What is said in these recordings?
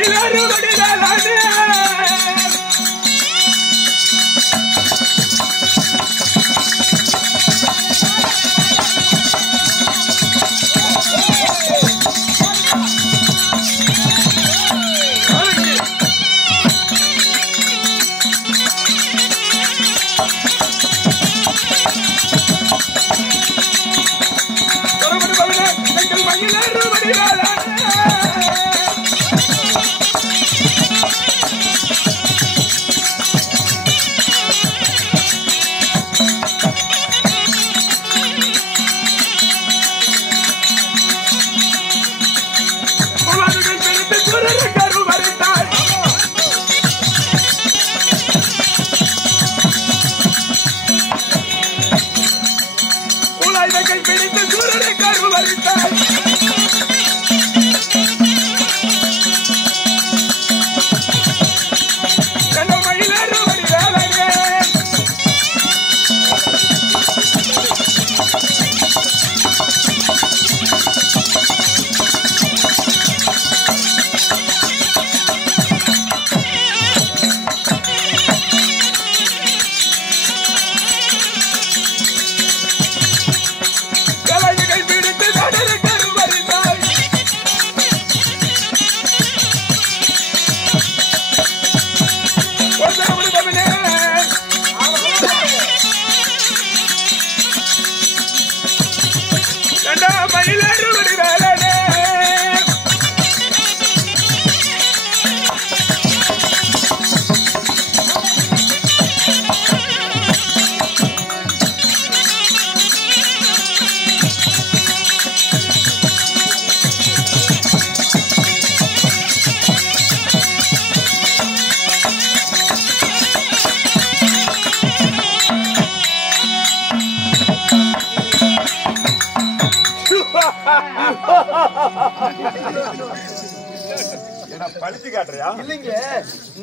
மயிலாறு வடிவேலனே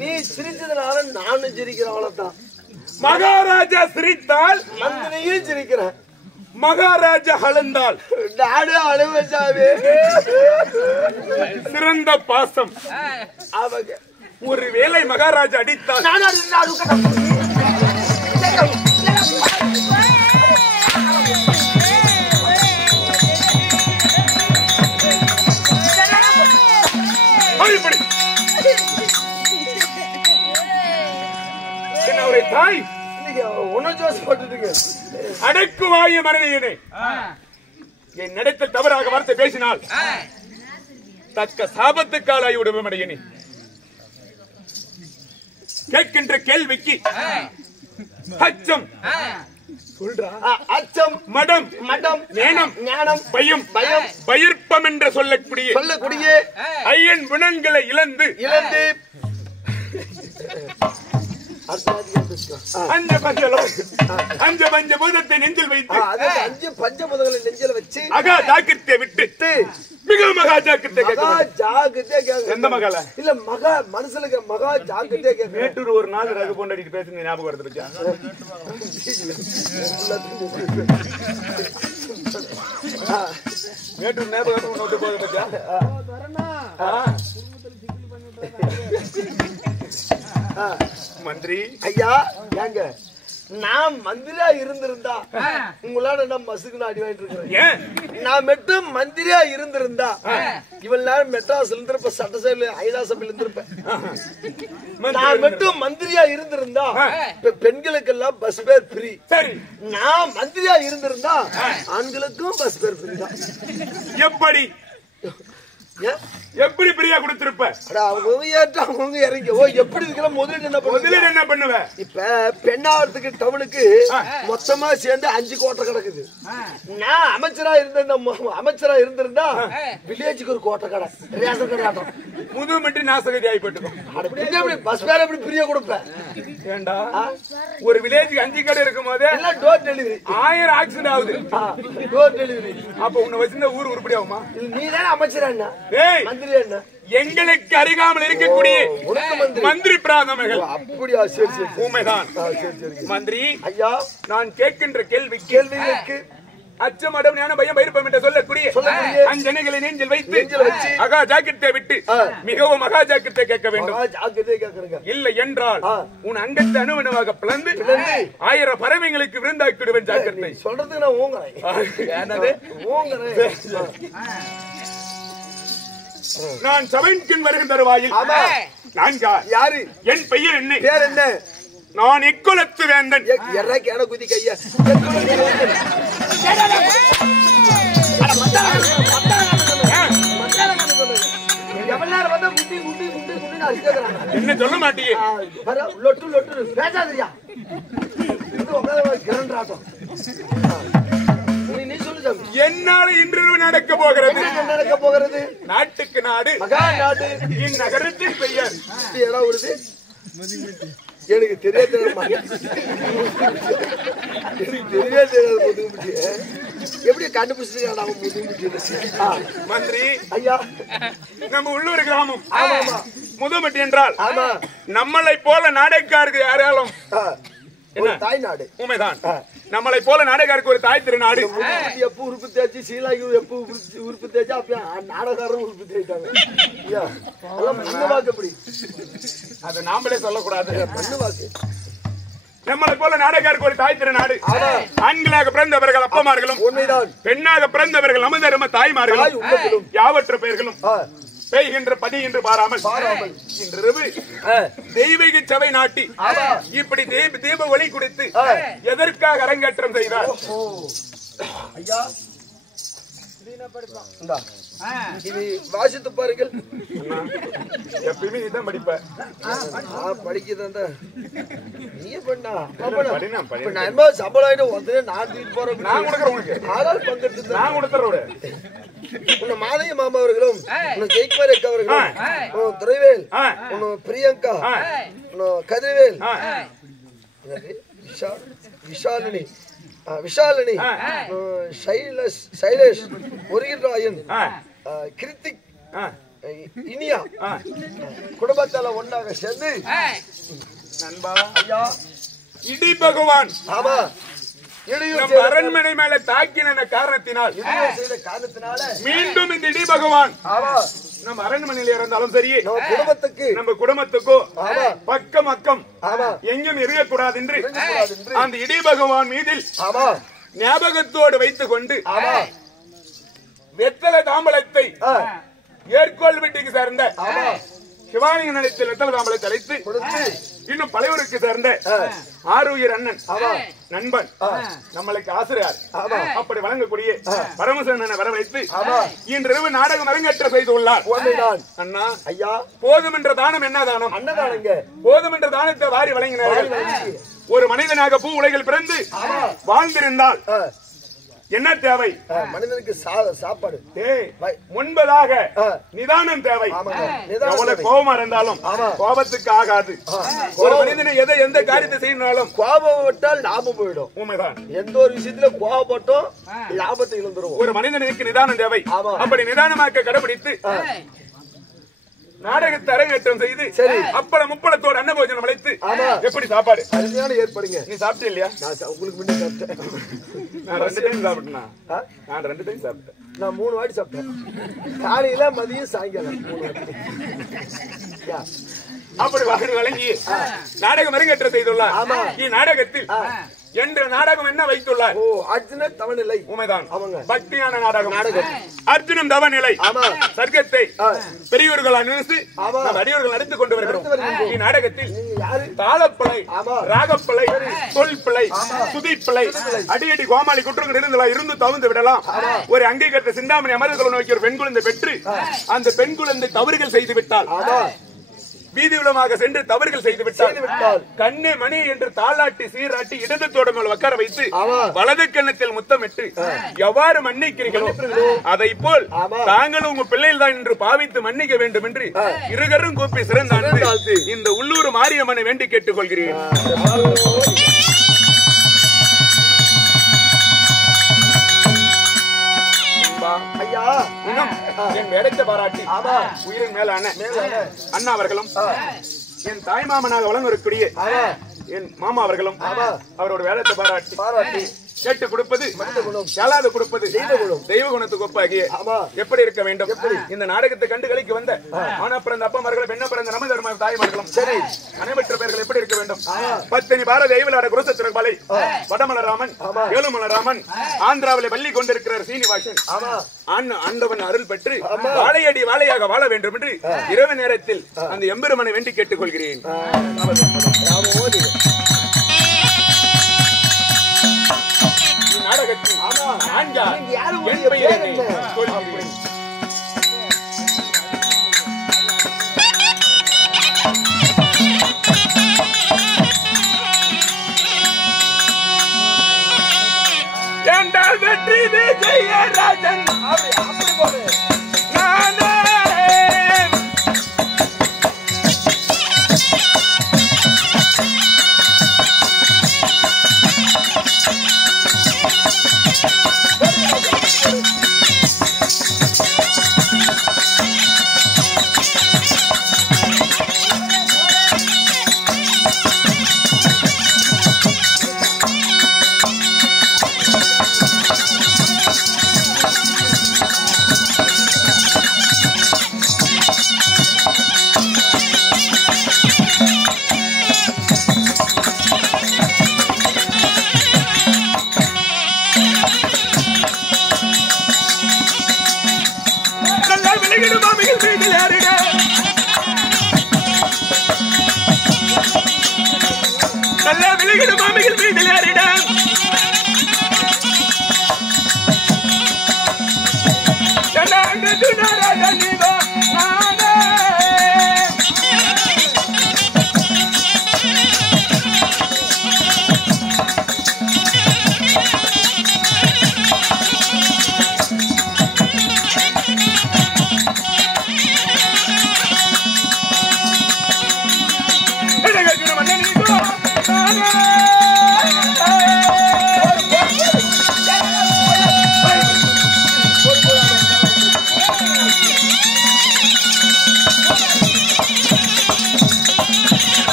நீ சிரிச்சதுனால நானும் சிரிக்கிறேன் அவ்வளவுதான். மகாராஜா சிரித்தால் மந்திரியும் சிரிக்கிறேன். மகாராஜா அழுந்தால் நாடு அழுவச்சாவே. சிறந்த பாசம். அவங்க ஒருவேளை மகாராஜா அடித்தால் தாய் அடக்குவாய மனைவியனே, என் நடத்தில் தவறாக வார்த்தை பேசினால் தக்க சாபத்துக்காலாய் விடுவோம். அடையனே, கேட்கின்ற கேள்விக்கு அச்சம் அச்சம், மடம் மடம், ஞானம், ஞானம், பயம், பயம், பயிர்ப்பம் என்று சொல்லக்கூடிய ஐயன் குணங்களை இழந்து அஞ்ச பஞ்ச பூதத்தை நெஞ்சில் வைத்து 5 பஞ்சபூதங்களை நெஞ்சில் வச்சு அகா ஜாக்கிரத்தை விட்டு மிக மகா ஜாக்கிரத்தை எந்த மகால இல்ல மகா மனசுல மகா ஜாக்கிரதை கேட்க. மேட்டூர் ஒரு நாள் ரகு பொண்டாடிட்டு பேசுங்க ஞாபகம் வருது பச்சா. மேட்டூர் ஞாபகம் ஒன்று போகுது பச்சா. மந்திரி ஐயா, ஏங்க நான் மந்திரியா இருந்திருந்தா உங்களால நான் மசுக்கு அடி வாங்கிட்டு இருக்கிறேன். நான் மட்டும் மந்திரியா இருந்திருந்தா இவள் நேரம் மெட்ராஸ்ல இருந்திருப்ப, சட்டசபையில ஐநாசபையில இருந்திருப்பேன். நான் மட்டும் மந்திரியா இருந்திருந்தா பெண்களுக்கெல்லாம் பஸ் பேர் ஃப்ரீ. நான் மந்திரியா இருந்திருந்தா ஆண்களுக்கும் பஸ் பேர் ஃப்ரீ தான். எப்படி எப்படி பிரியா கொடுத்திருப்ப? அவங்க இறங்கி எப்படி இருக்கிற முதலீடு என்ன பண்ணுவ? இப்ப பெண்ணாவதுக்கு டவுனுக்கு மொத்தமா சேர்ந்து 5 கோட்டை கிடக்குது. நான் அமைச்சரா இருந்திருந்தா வில்லேஜுக்கு ஒரு கோட்டை கடை, ரேஷன் கடை ஆட்டம் முது மட்டும் நாசகதி ஆகிப்பட்டு பஸ் பேர் எப்படி பிரியா கொடுப்பேன்? ஏண்டா ஒரு வில்லேஜுக்கு 5 கடை இருக்கும் போதே டோர் டெலிவரி 1000 ஆக்சிடென்ட் ஆகுது. டோர் டெலிவரி அப்ப உன்னை வச்சிருந்த ஊர் உருப்படி ஆகுமா? நீ தானே அமைச்சரா என்ன மந்திரி என்ன? எங்களுக்கு அருகாமல் இருக்கக்கூடிய மந்திரி பிராதமர்கள். அப்படியா? சரி சரி உண்மைதான். மந்திரி ஐயா, நான் கேட்கின்ற கேள்விக்கு அச்சமடம் ஞான பயம் பயிர்ப்பம் என்று சொல்லக்கூடிய அஞ்சனைகளை நெஞ்சில் வைத்து அகா ஜாக்கிரத்தை விட்டு மிகவும் மகா ஜாக்கிரத்தை கேட்க வேண்டும். இல்லை என்றால் உன் அங்கத்தை அணுவனமாக பிளந்து 1000 பறவைகளுக்கு விருந்தாக்கி விடுவேன். ஜாக்கிரதை சொல்றதுக்கு நான் ஊங்குறேன். நான் சபைக்கு வருகின்ற வாயில் நான்கா யாரு? என் பெயர் என்ன? பேர் என்ன? நான் எக்குலத்து வேந்தன். குதி கையா என்ன சொல்ல மாட்டியே? பேசாதியா என்னால இன்று நடக்க போகிறது. நாட்டுக்கு நாடு இந்நகரத்தின் பெயர் எனக்கு தெரியாது. எப்படி கண்டுபிடிச்சிருக்காங்க மந்திரி? ஐயா, நம்ம உள்ளூர் கிராமம் முதுமட்டி என்றால் நம்மளை போல நாடகாருக்கு யாராலும் தாய் நாடு. உண்மைதான். நம்மளை போல நாடகாருக்கு ஒரு தாய் திருநாடு. எப்ப உற்பத்தி ஆச்சு சீலாகி எப்ப உற்பத்தி ஆச்சு அப்ப நாடகாரரும் உற்பத்தி ஆயிட்டாங்க. மண்ணு அதை நாமளே சொல்லக்கூடாது. மண்ணு வாக்கு நம்மளை போல நாடகாருக்கு ஒரு தாய் திருநாடு. ஆண்களாக பிறந்தவர்கள் அப்பமார்களும் பெண்ணாக பிறந்தவர்கள் நமதரும தாய்மார்களும் யாவற்ற பெயர்களும் பெய்கின்ற பதி என்று பாராமல் இன்றிரவு தெய்வீக சபை நாட்டி இப்படி தீப ஒளி குடித்து எதற்காக அரங்கேற்றம் செய்தார்? ஐயா, இது வாசித்து பாருங்கள். எப்பயுமே நீதான் படிப்ப. படிக்கிறதா நீ பண்ணா சம்பளம் நான் தூக்கிட்டு போறேன். நான் கொடுக்குறேன் உனக்கு. ஆளால் பங்கெடுத்து நான் கொடுத்துறேன். உன்னை மாதைய மாமா அவர்களும் ஜெய்குமார் அக்கா அவர்களும் துரைவேல் பிரியங்கா கதிரவேல் விஷாலினி சைலேஷ் முருகன் கிருத்திக் இனியா குடும்பத்தால ஒன்னாக சேர்ந்து நண்பா ஐயா இடி பகவான் ஆமா அரண்மனை மேல தாக்கின காரணத்தினால் மீண்டும் இந்த இடி பகவான் நம்ம அரண்மனையில இருந்தாலும் சரி நம்ம குடும்பத்துக்கோ பக்கம் அக்கம் எங்கும் இருக்கக்கூடாது என்று அந்த இடி பகவான் மீதில் ஞாபகத்தோடு வைத்துக் கொண்டு வெத்தலை தாம்பலத்தை ஏற்கோள் வீட்டுக்கு சேர்ந்த சிவானி நிலையத்தில் வெத்தலை தாம்பலத்தை அழைத்து இன்னும் பழையூருக்கு சேர்ந்த ஆரூயர் அண்ணன் நண்பன் நம்மளுக்கு ஆசிரியர் அப்படி வழங்கக்கூடிய பரமசிவனை வரவழைத்து இன்றிரவு நாடகம் அரங்கேற்ற செய்துள்ளார். அண்ணா ஐயா, போதும் என்ற தானம் என்ன தானம்? அன்னதானங்க. போதும் என்ற தானத்தை வாரி வழங்கினார்கள். ஒரு மனிதனாக பூ உலகில் பிறந்து வாழ்ந்திருந்தால் என்ன தேவை? மனிதனுக்கு சாப்பாடு முன்பதாக நிதானம் தேவை. எவ்வளவு கோபமா இருந்தாலும் கோபத்துக்கு ஆகாது. ஒரு மனிதனை எந்த காரியத்தை செய்யணும் கோபம் விட்டால் லாபம் போயிடும். உண்மைதான். எந்த ஒரு விஷயத்துல கோபப்பட்டோம் லாபத்தை இழந்துரும். ஒரு மனிதனுக்கு நிதானம் தேவை. அப்படி நிதானமாக்க கடைபிடித்து நாடகத்தை அரங்கேற்றம் செய்து அப்பளம் முப்பளத்தோடு அன்னபோஜனம் அழைத்து எப்படி சாப்பாடு அருமையான ஏற்பாடுங்க. நீ சாப்பிட்டே இல்லையா? உங்களுக்கு முன்னே சாப்பிட்டேன். நான் 2 டைம் சாப்பிட்டேன். நான் 2 டைம் சாப்பிட்டேன். நான் 3 வாட்டி சாப்பிட்டேன். காலையில மதியம் சாயங்காலம் 3 வாட்டி. அப்படி வாடி வழங்கி நாடகம் அரங்கேற்றம் செய்துள்ளார். இந்நாடகத்தில் என்ற நாடகம் என்ன வைத்துள்ளார்? அர்ஜுன தவநிலை. உண்மைதான். பக்தியான நாடகம். அர்ஜுனன் தவநிலை. சர்க்கத்தை பெரியோர்கள் அனுசரித்து அடியோர்கள் நடித்துக் கொண்டு வருகிறோம். இந்நாடகத்தில் தாளப்பிழை, ராகப்பிழை, தொல்பிழை, சுதிப்பிழை, அடியடி கோமாளி குற்றங்கள் இருந்தால் இருந்து தவிர்த்து விடலாம். ஒரு அங்கீகரித்த சிந்தாமணி அமர்வுகளை நோக்கி ஒரு பெண் குழந்தை பெற்று அந்த பெண் குழந்தை தவறுகள் செய்து விட்டால் வீதியுலமாக சென்று தவறுகள் செய்து விட்டால் கண்ணே மணி என்று தாளாட்டி சீராட்டி இடது தோட உட்கார வைத்து வலது கண்ணத்தில் முத்தமிட்டு எவ்வாறு மன்னிக்கிறீர்களோ அதை போல் தாங்களும் உங்க பிள்ளைகள் தான் என்று பாவித்து மன்னிக்க வேண்டும் என்று இருகரும் கூப்பி சிறந்த இந்த உள்ளூர் மாரியம்மனை வேண்டி கேட்டுக் கொள்கிறேன். என் வேடத்தை பாராட்டி உயிரின் மேலான அண்ணா அவர்களும் என் தாய் மாமனாக வழங்கக்கூடிய என் மாமா அவர்களும் அவரோட வேடத்தை பாராட்டி கேட்டு கொடுப்பது கேளாத கொடுப்பது தெய்வ குணத்துக்கு ஒப்பாகிய எப்படி இருக்க வேண்டும்? இந்த நாடகத்தை கண்டு கலைக்கு வந்த ஆனா பிறந்த அப்பமார்கள் பெண்ண பிறந்த நம்ம தர்ம தாய்மார்களும் சரி அனைவற்ற பேர்கள் எப்படி இருக்க வேண்டும்? பத்தினி பாரத தெய்வலாட குருசத்திரபாலை வடமலராமன் ஏழுமலராமன் ஆந்திராவிலே பள்ளி கொண்டிருக்கிறார் சீனிவாசன் ஆண்டவன் அருள் பெற்று வாழையடி வாழையாக வாழ வேண்டும் என்று இரவு நேரத்தில் அந்த எம்பெருமனை வேண்டி கேட்டுக் கொள்கிறேன். நாடகத்தில் வெற்றி விஜயராஜன்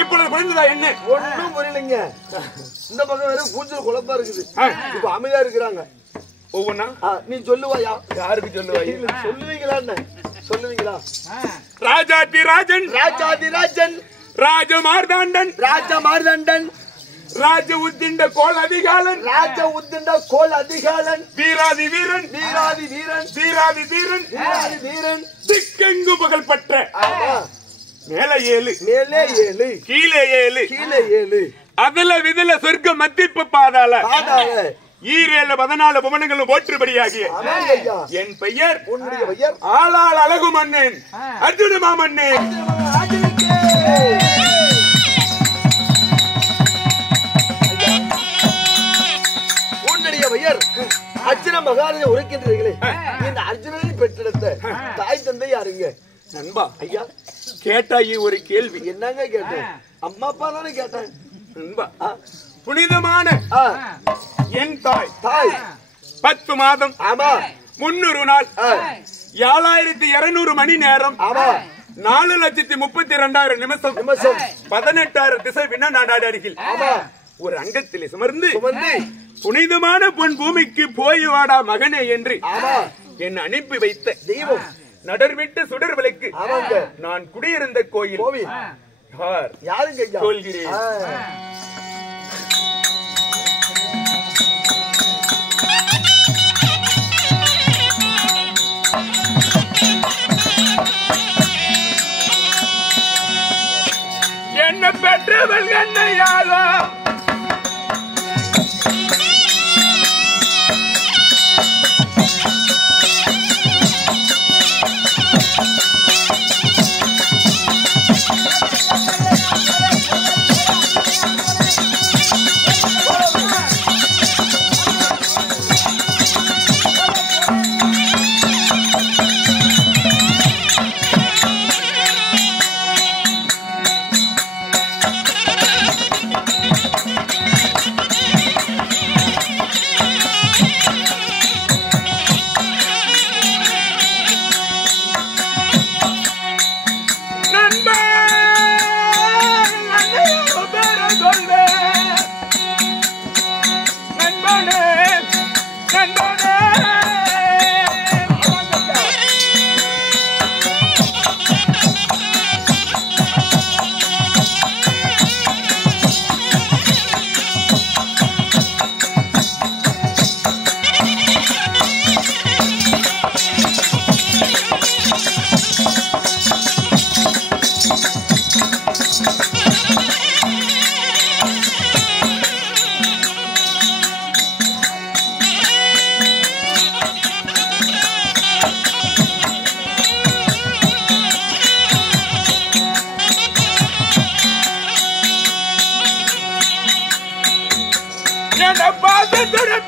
இப்பொழுது புரிந்ததா என்ன? ஒன்னும் புரியலைங்க. இந்த பக்கம் வேற கூச்சல் குழப்பா இருக்குது. இப்ப அமைதியா இருக்கிறாங்க. ஒவ்வொன்னா நீ சொல்லுவாயா? யாருக்கு சொல்லுவாய்? சொல்லுவீங்களா? சொல்லுவீங்களா? ராஜாதி ராஜன் ராஜாதி ராஜன் ராஜமார்தாண்டன் ராஜமார்தாண்டன் ராஜ உத்திண்ட கோல் அதிகாலன் ராஜ உத்திண்ட கோல் அதிகாலன் வீராதி வீரன் வீராதி வீரன் வீராதி வீரன் வீராதி வீரன் திக்கெங்கு புகழ்பெற்ற மேலே 7 மேலே 7 கீழே 7 கீழே 7 அதல விதல சொர்க்க மத்திப்பு பாதாள பாதாள ஈரேல 14 புவனங்களும் போற்றுபடியாகிய என் பெயர் உன்னுடைய பெயர் ஆளாள் அழகு மன்னன் அர்ஜுன மாமன்னன். உன்னுடைய பெயர் அர்ஜுன மகாராஜா உரைக்கின்றீர்களே, இந்த அர்ஜுனனை பெற்றெடுத்த தாய் தந்தை யாருங்க? நண்பா ஐயா கேட்டாயி ஒரு கேள்வி. என்னங்க கேட்டேன்? அம்மா அப்பா தானே கேட்டேன். நண்பா புனிதமான என் தாய் 10 மாதம் 300 நாள் 7200 மணி நேரம் 4,32,000 நிமிஷம் 18,000 திசை விண்ண நாடாடு அருகில் ஒரு அங்கத்திலே சுமர்ந்து புனிதமான பொன் பூமிக்கு போய் வாடா மகனே என்று என்னை அனுப்பி வைத்த தெய்வம் நடர்விட்டு சுடர் விளக்கு ஆமாங்க. நான் குடியிருந்த கோயில் கோவில் யார் யாருங்க ஐயா? சொல்கிறேன். என்ன பெற்றவள் என்னையாளோ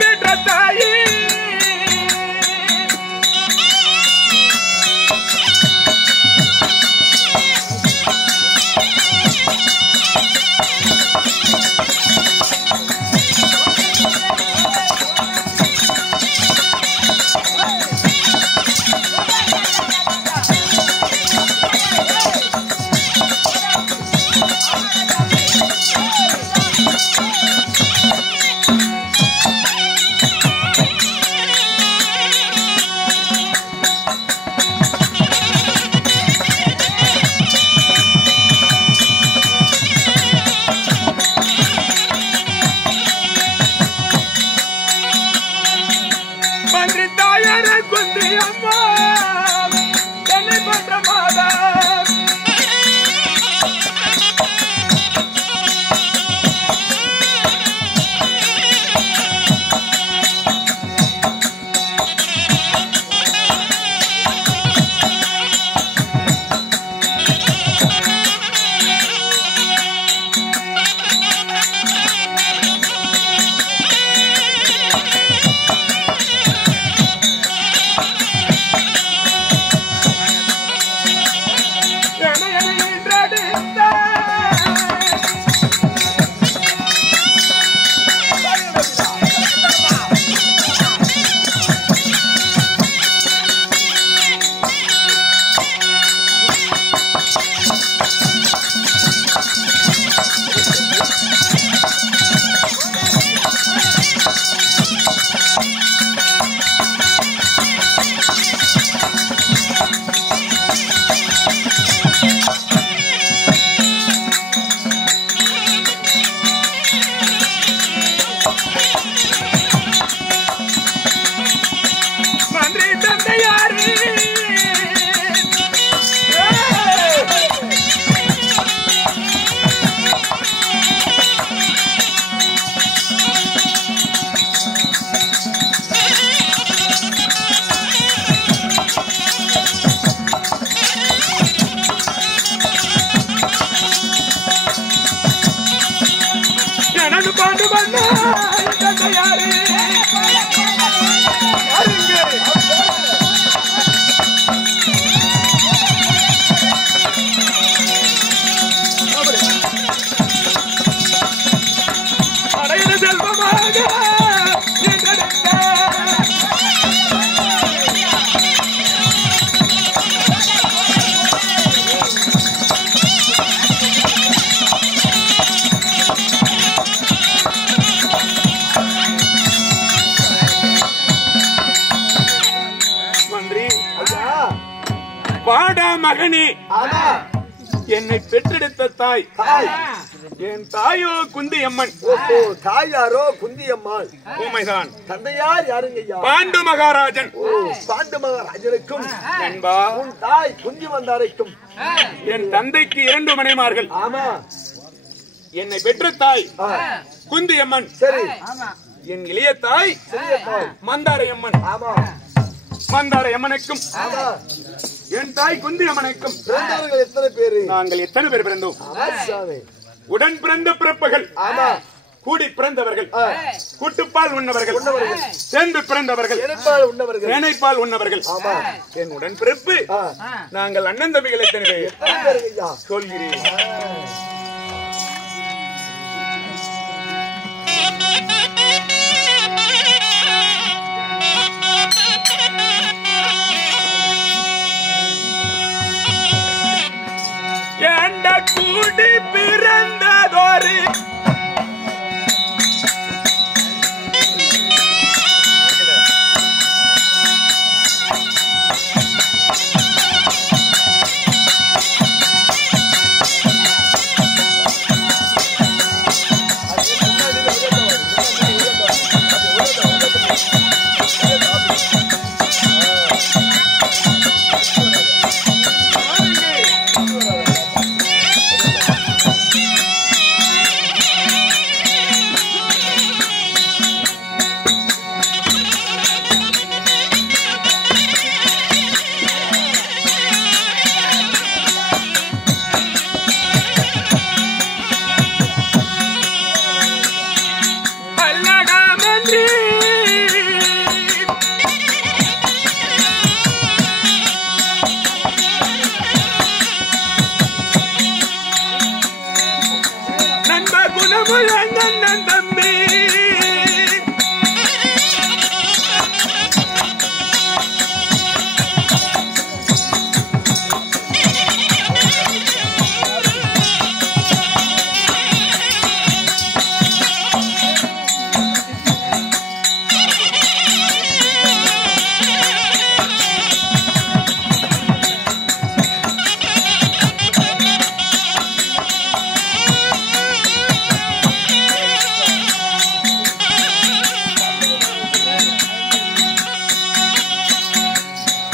பெற்ற தாயே மகனே, ஆமா என்னை பெற்றெடுத்த தாய் தாய். என் தாயோ குந்தியம்மன். ஓஹோ, தாய் யாரோ குந்தியம்மாள். உண்மைதான். தந்தையார் யாருங்க ஐயா? பாண்டு மகாராஜன். ஓ, பாண்டு மகாராஜனுக்கும் நண்பா, உன் தாய் குந்தி வந்தாரைக்கும் என் தந்தைக்கு 2 மனைமார்கள். ஆமா. என்னை பெற்ற தாய் ஆ, குந்தியம்மன். சரி. என் இளைய தாய் சிறிய தாய். மந்தாரையம்மன். ஆமா மந்தாரையம்மனுக்கும் ஆமா. என் தாய் குந்தியம்மனுக்கும் பிறந்தவர்கள் எத்தனை பேரு? நாங்கள் எத்தனை பேர் பிறந்தோம்? ஆமா சாமி. உடன் பிறந்த பிறப்புகள், ஆமா. கூடி பிறந்தவர்கள், ஆ, கூட்டுப்பால் உண்ணவர்கள், சேர்ந்து பிறந்தவர்கள், இணைப்பால் உண்ணவர்கள். சேனைப்பால் உண்ணவர்கள். ஆமா. என் உடன் பிறப்பு ஆ, நாங்கள் அண்ணன் தம்பிகள் எத்தனை பேர் எத்தனை பேருங்க ஐயா? சொல்கிறேன். ஏண்ட கூடி பிறந்ததொரு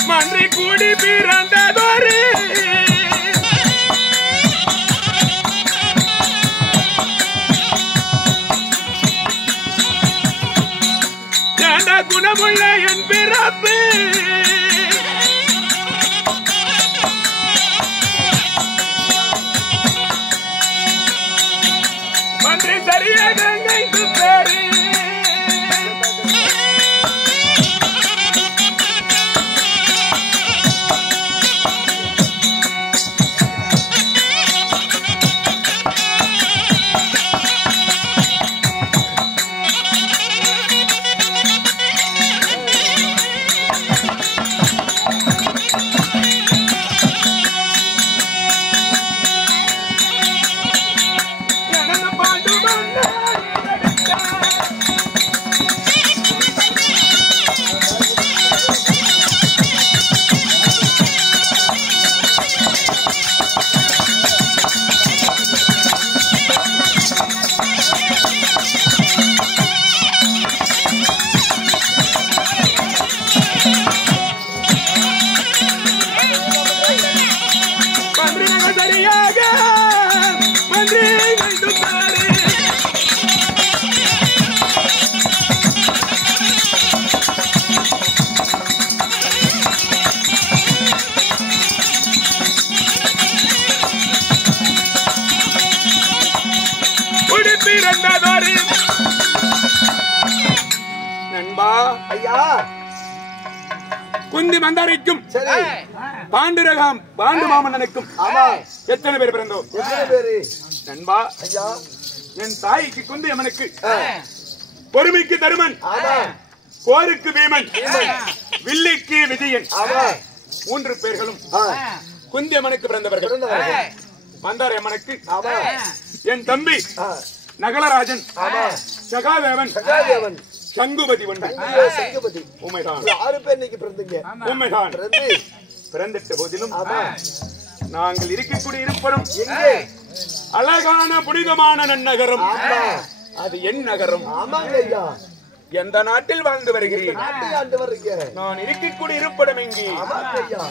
மன்றி கூடி பிறந்ததொரு ஜன குணமுள்ள என் பிறப்பு மன்றி சரியாக நினைத்து பேரு சரியாக மன்றி வைத்து பாரு குடி பிறந்ததொரு நண்பா ஐயா. குந்தி மந்தாரைக்கும் சரி. பாண்டுரகம் பாண்டு மாமன்னனுக்கும் ஆமா. எத்தனை பேர் பிறந்தோம்? எத்தனை பேரு? நண்பா, ஐயா. என் தாய்க்கு குந்தியம்மனுக்கு பொறுமைக்கு தருமன், ஆமா. போருக்கு பீமன், வில்லிக்கு விஜயன், ஆமா. 3 பேர்களும் ஆ, குந்தியம்மனுக்கு பிறந்தவர்கள். பிறந்தவர்கள். மந்தாரை அம்மனுக்கு ஆமா. என் தம்பி ஆ, நகலராஜன், ஆமா. சகாதேவன், சகாதேவன், சங்குபதி ஒன்று. ஐயோ, சங்கபதி. உண்மைதான், 6 பேர் இன்னைக்கு பிறந்தீங்க. உண்மைதான். பிறந்து பிறந்திட்ட போதிலும் நாங்கள் இருக்கக்கூடிய இருப்பதும் எங்கே அழகான புனிதமான நன்னகரம். அது என் நகரம். ஆமாங்க ஐயா. எந்த நாட்டில் வாழ்ந்து வருகிறேன்? நாட்டில் ஆண்டு வர்றீங்க. நான் இருக்கக்கூடிய இருப்படம் எங்கே? ஆமாங்க ஐயா.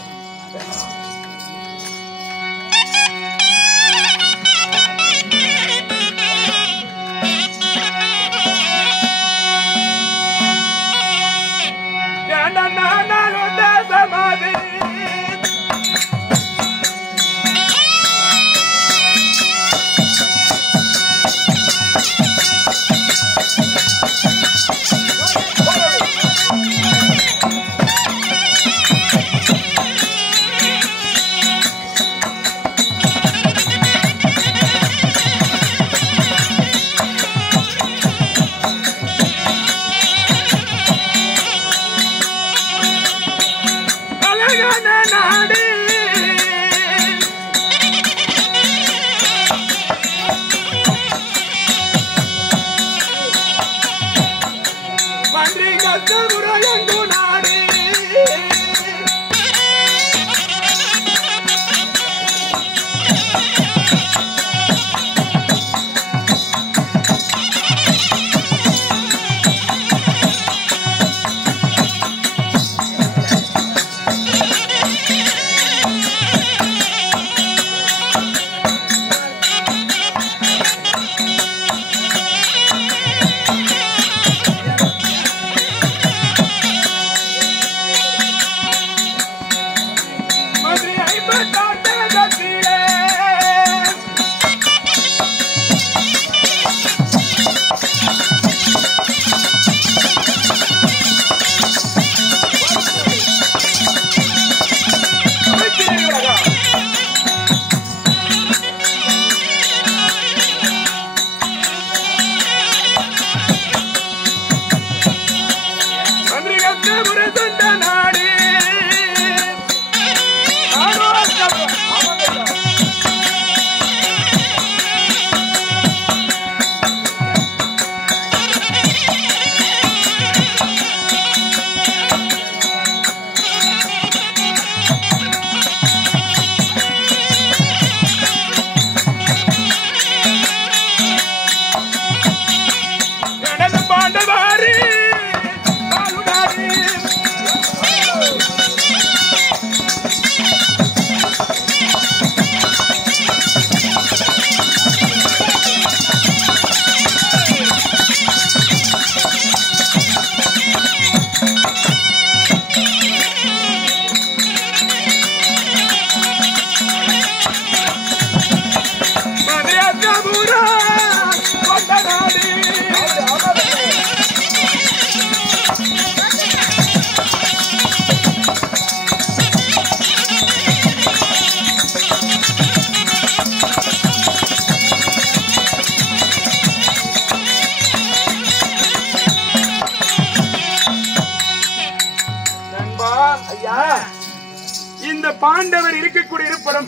இந்த பாண்டவர் இருக்கக்கூடிய இருப்படம்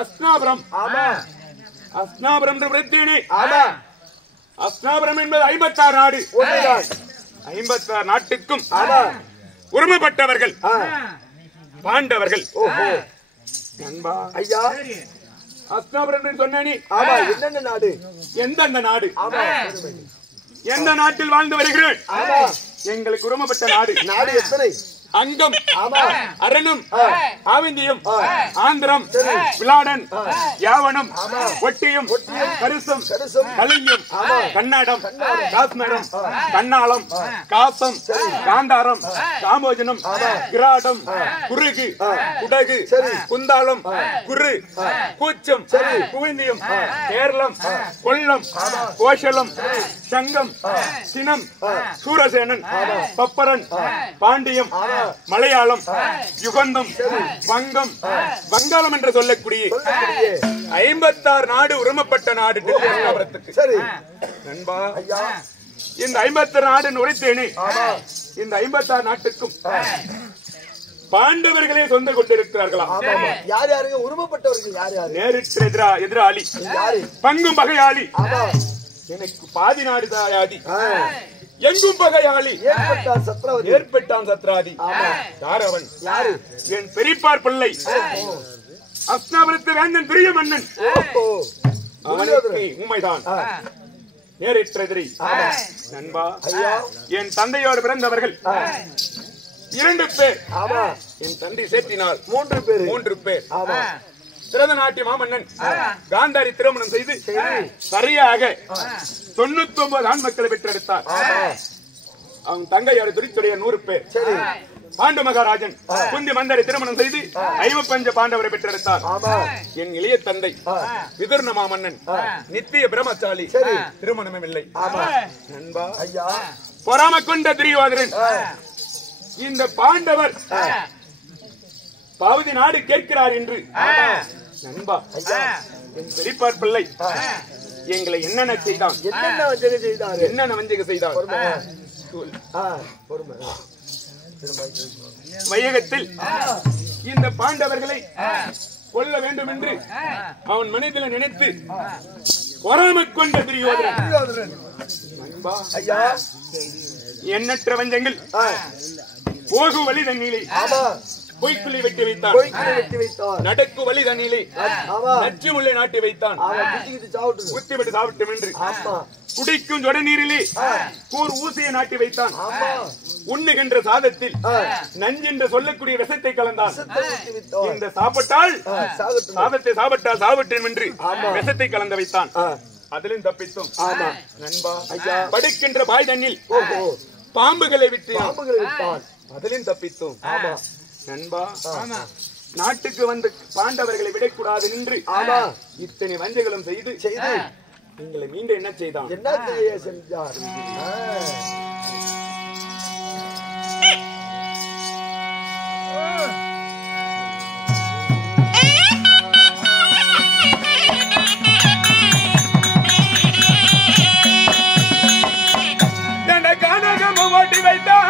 அஸ்னாபுரம். அஸ்னாபுரம் அஸ்னாபுரம் என்பது 56 நாடு. 56 நாட்டுக்கும் உரிமைப்பட்டவர்கள் பாண்டவர்கள். நண்பா ஐயா, அஸ்னாபுரம் என்று சொன்னேனே, என்னென்ன நாடு? எந்தெந்த நாடு? எந்த நாட்டில் வாழ்ந்து வருகிறேன்? எங்களுக்கு உரிமைப்பட்ட நாடு. நாடு எத்தனை? அங்கம், அரணும், ஆவிந்தியம், ஆந்திரம், விளாடன், யாவனம், ஒட்டியம், கரிசம், கலிங்கம், கன்னடம், காஷ்மீரம், கண்ணாளம், காசம், காந்தாரம், காம்போஜனம், கிராடம், குருகு, குடகு, குந்தாளம், குரு, கூச்சம், குவிந்தியம், கேரளம், கொல்லம், கோஷலம், சங்கம், சினம், சூரசேனன், பப்பரன், பாண்டியம், மலையாளம், யுகந்தம், வங்கம், வங்காளம் என்று சொல்லக்கூடிய 56 நாடு உரிமைப்பட்ட நாடு. நண்பா, இந்த 56 நாடு உரைத்தேனே, இந்த 56 நாட்டுக்கும் பாண்டவர்களே சொந்த கொண்டிருக்கிறார்களா? யார் யாருங்க உரிமைப்பட்டவர்கள்? யார் யாரு? நேரிட்டு எதிராளி, பங்கும் பகையாளி. எனக்கு பாதி நாடு தாயாதி, எங்கும் பகையாளி ஏற்பட்டான் சத்ராதி. யார் அவன்? என் பெரியப்பார் பிள்ளை அஸ்னாபுரத்து வேந்தன் பிரிய மன்னன். உண்மைதான். நேரிட்டெதிரி நண்பா, என் தந்தையோடு பிறந்தவர்கள் 2 பேர். என் தந்தை சேர்த்தினால் 3 பேர். சிறந்த நாட்டிய மாமன்னன் காந்தாரி திருமணம் செய்து சரியாக 99 ஆண் மக்களை பெற்றெடுத்தார். அவன் தங்கையார் துரித்துடைய 100 பேர். பாண்டு மகாராஜன் குந்தி மந்தரை திருமணம் செய்து 55 பாண்டவரை பெற்றெடுத்தார். என் இளைய தந்தை விதுர்ண மாமன்னன் நித்திய பிரம்மச்சாரி, திருமணமும் இல்லை. நண்பா, பொறாம கொண்ட துரியோதனன் இந்த பாண்டவர் பகுதி நாடு கேட்கிறார் என்று நண்பா என் பெரியப்பார் பிள்ளை எங்களை என்னென்ன செய்தான், என்னென்ன வஞ்சகம் செய்தான். வையகத்தில் இந்த பாண்டவர்களை கொல்ல வேண்டும் என்று அவன் மனதில் நினைத்து பொறாமை கொண்ட துரியோதனன் எண்ணற்ற வஞ்சங்கள் போகு வழி தண்ணீரை பொய்க்குள்ளி வெட்டி வைத்தான். நடக்கு வழி தண்ணீரை நச்சு முல்லை நாட்டி வைத்தான். குத்திவிட்டு சாப்பிட்டும் என்று குடிக்கும் ஜொட நீரிலே கூர் ஊசியை நாட்டி வைத்தான். உண்ணுகின்ற சாதத்தில் நஞ்சென்று சொல்லக்கூடிய விஷத்தை கலந்தான். இந்த சாப்பிட்டால் சாதத்தை சாப்பிட்டால் சாப்பிட்டேன் என்று விஷத்தை கலந்து வைத்தான். அதிலும் தப்பித்தோம் நண்பா. படுக்கின்ற பாய் தண்ணில் பாம்புகளை விட்டான். அதிலும் தப்பித்தோம் நண்பா. நாட்டுக்கு வந்து பாண்டவர்களை விடக்கூடாது என்று இத்தனை வஞ்சங்களும் செய்து நீங்களை மீண்டும் என்ன செய்தான்? என்ன செஞ்சார்? ஓட்டி வைத்தான்.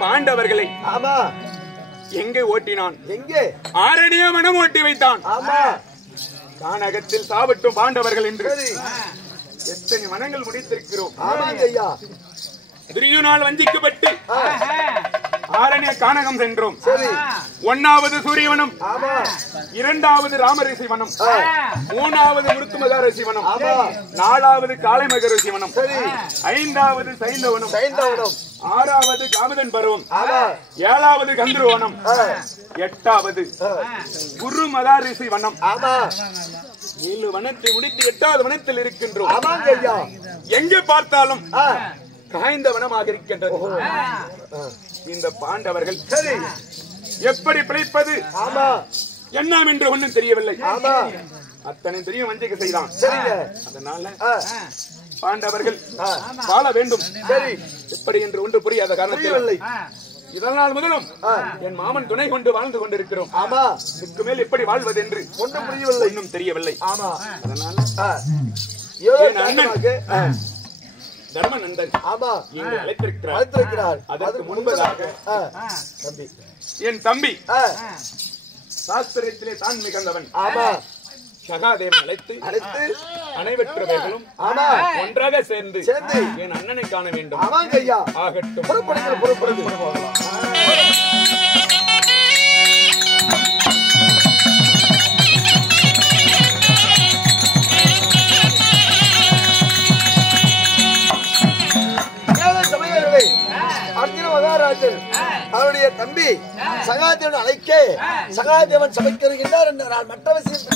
பாண்டவர்களை எங்கே ஓட்டினான்? எங்கே? ஆரணிய மனம் ஓட்டி வைத்தான். கானகத்தில் சாவட்டும் பாண்டவர்கள் என்று எத்தனை வனங்கள் முடித்திருக்கிறோம். ஆமாங்க ஐயா. துரியோனால் வஞ்சிக்கப்பட்டு ஆரண்ய கானகம் சென்றோம். சரி. 1வது சூரியவனம், ஆமா. 2வது ராமரிஷி வனம், 3வது முருத்துமகாரிஷி வனம், 4வது காளைமகரிஷி வனம், 5வது சைந்தவனம், 6வது காமதன் பருவம், 7வது கந்தர்வனம், 8வது குரு மகாரிஷி வனம். 7 வனத்தை முடித்து 8வது வனத்தில் இருக்கின்றோம். ஆமாங்க ஐயா. எங்கே பார்த்தாலும் காய்ந்த வனமாக இருக்கின்றது. இந்த பாண்டவர்கள் சரி எப்படி பிழைப்பது என்ன என்று ஒன்றும் தெரியவில்லை. அத்தனை தெரியும் வஞ்சிக்க செய்தான். அதனால பாண்டவர்கள் வாழ வேண்டும். சரி எப்படி என்று ஒன்று புரியாத காரணத்தில் இதனால் முதலும் என் மாமன் துணை கொண்டு வாழ்ந்து கொண்டிருக்கிறோம். ஆமா, இதுக்கு மேல் எப்படி வாழ்வது என்று ஒன்றும் புரியவில்லை, இன்னும் தெரியவில்லை. ஆமா, அதனால என் அண்ணன் தர்மநந்தன் இங்கு அழைத்திருக்கிறார். அதற்கு முன்பதாக என் தம்பி சாஸ்திரத்திலே தான் மிகந்தவன் சகாதேவன் அழைத்து அனைவற்றவர்களும் ஒன்றாக சேர்ந்து என் அண்ணனை காண வேண்டும். ஆகட்டும், புறப்படுகிறது. அர்ஜுன மகாராஜன் அவருடைய தம்பி சகாதேவன் அழைக்க சகாதேவன் சமைக்கிறார் என்று நான் மற்ற விஷயம்